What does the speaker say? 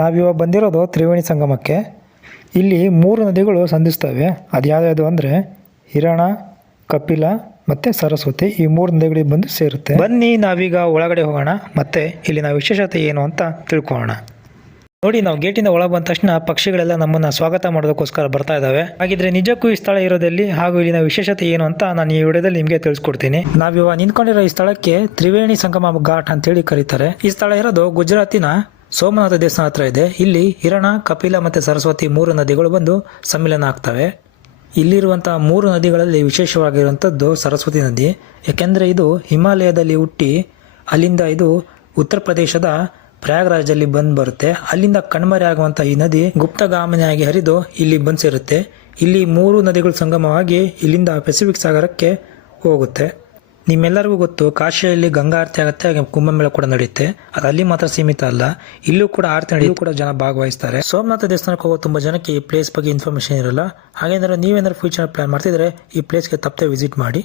ನಾವಿವಾಗ ಬಂದಿರೋದು ತ್ರಿವೇಣಿ ಸಂಗಮಕ್ಕೆ. ಇಲ್ಲಿ 3 ನದಿಗಳು ಸಂಧಿಸ್ತವೆ. ಅದು ಯಾವ್ಯಾವುದು ಅಂದರೆ ಹಿರಣ, ಕಪಿಲ ಮತ್ತು ಸರಸ್ವತಿ. ಈ 3 ನದಿಗಳಿಗೆ ಬಂದು ಸೇರುತ್ತೆ. ಬನ್ನಿ ನಾವೀಗ ಒಳಗಡೆ ಹೋಗೋಣ, ಮತ್ತು ಇಲ್ಲಿನ ವಿಶೇಷತೆ ಏನು ಅಂತ ತಿಳ್ಕೊಳ್ಳೋಣ. ನೋಡಿ, ನಾವು ಗೇಟಿಂದ ಒಳಗೆ ಬಂದ ತಕ್ಷಣ ಪಕ್ಷಿಗಳೆಲ್ಲ ನಮ್ಮನ್ನು ಸ್ವಾಗತ ಮಾಡೋದಕ್ಕೋಸ್ಕರ ಬರ್ತಾ ಇದ್ದಾವೆ. ಹಾಗಿದ್ರೆ ನಿಜಕ್ಕೂ ಈ ಸ್ಥಳ ಇರೋದಲ್ಲಿ ಹಾಗೂ ಇಲ್ಲಿನ ವಿಶೇಷತೆ ಏನು ಅಂತ ನಾನು ಈ ವಿಡಿಯೋದಲ್ಲಿ ನಿಮಗೆ ತಿಳಿಸ್ಕೊಡ್ತೀನಿ. ನಾವಿವಾಗ ನಿಂತ್ಕೊಂಡಿರೋ ಈ ಸ್ಥಳಕ್ಕೆ ತ್ರಿವೇಣಿ ಸಂಗಮ ಘಾಟ್ ಅಂತೇಳಿ ಕರೀತಾರೆ. ಈ ಸ್ಥಳ ಇರೋದು ಗುಜರಾತಿನ ಸೋಮನಾಥ ದೇವಸ್ಥಾನ ಹತ್ರ ಇದೆ. ಇಲ್ಲಿ ಹಿರಣ, ಕಪಿಲ ಮತ್ತು ಸರಸ್ವತಿ 3 ನದಿಗಳು ಬಂದು ಸಮ್ಮಿಲನ ಆಗ್ತವೆ. ಇಲ್ಲಿರುವಂತಹ 3 ನದಿಗಳಲ್ಲಿ ವಿಶೇಷವಾಗಿರುವಂಥದ್ದು ಸರಸ್ವತಿ ನದಿ. ಯಾಕೆಂದರೆ ಇದು ಹಿಮಾಲಯದಲ್ಲಿ ಹುಟ್ಟಿ ಅಲ್ಲಿಂದ ಇದು ಉತ್ತರ ಪ್ರದೇಶದ ಪ್ರಯಾಗ್ರಾಜಲ್ಲಿ ಬರುತ್ತೆ. ಅಲ್ಲಿಂದ ಕಣ್ಮರೆ ಆಗುವಂಥ ಈ ನದಿ ಗುಪ್ತಗಾಮಿನಿಯಾಗಿ ಹರಿದು ಇಲ್ಲಿ ಬಂದು ಸೇರುತ್ತೆ. ಇಲ್ಲಿ 3 ನದಿಗಳು ಸಂಗಮವಾಗಿ ಇಲ್ಲಿಂದ ಪೆಸಿಫಿಕ್ ಸಾಗರಕ್ಕೆ ಹೋಗುತ್ತೆ. ನಿಮ್ಮೆಲ್ಲರಿಗೂ ಗೊತ್ತು, ಕಾಶಿಯಲ್ಲಿ ಗಂಗಾ ಆರತಿ ಆಗುತ್ತೆ, ಕುಂಭಮೇಳ ಕೂಡ ನಡೆಯುತ್ತೆ. ಅದು ಅಲ್ಲಿ ಮಾತ್ರ ಸೀಮಿತ ಅಲ್ಲ, ಇಲ್ಲೂ ಕೂಡ ಆರತಿ ನಡೆಯೂ ಕೂಡ ಜನ ಭಾಗವಹಿಸ್ತಾರೆ. ಸೋಮನಾಥ ದೇವಸ್ಥಾನಕ್ಕೆ ಹೋಗೋ ತುಂಬ ಜನಕ್ಕೆ ಈ ಪ್ಲೇಸ್ ಬಗ್ಗೆ ಇನ್ಫಾರ್ಮೇಶನ್ ಇರಲ್ಲ. ಹಾಗೇಂದ್ರೆ ನೀವೇನಾದ್ರು ಫ್ಯೂಚರ್ ಪ್ಲಾನ್ ಮಾಡ್ತಿದ್ರೆ ಈ ಪ್ಲೇಸ್ಗೆ ತಪ್ಪದೆ ವಿಸಿಟ್ ಮಾಡಿ.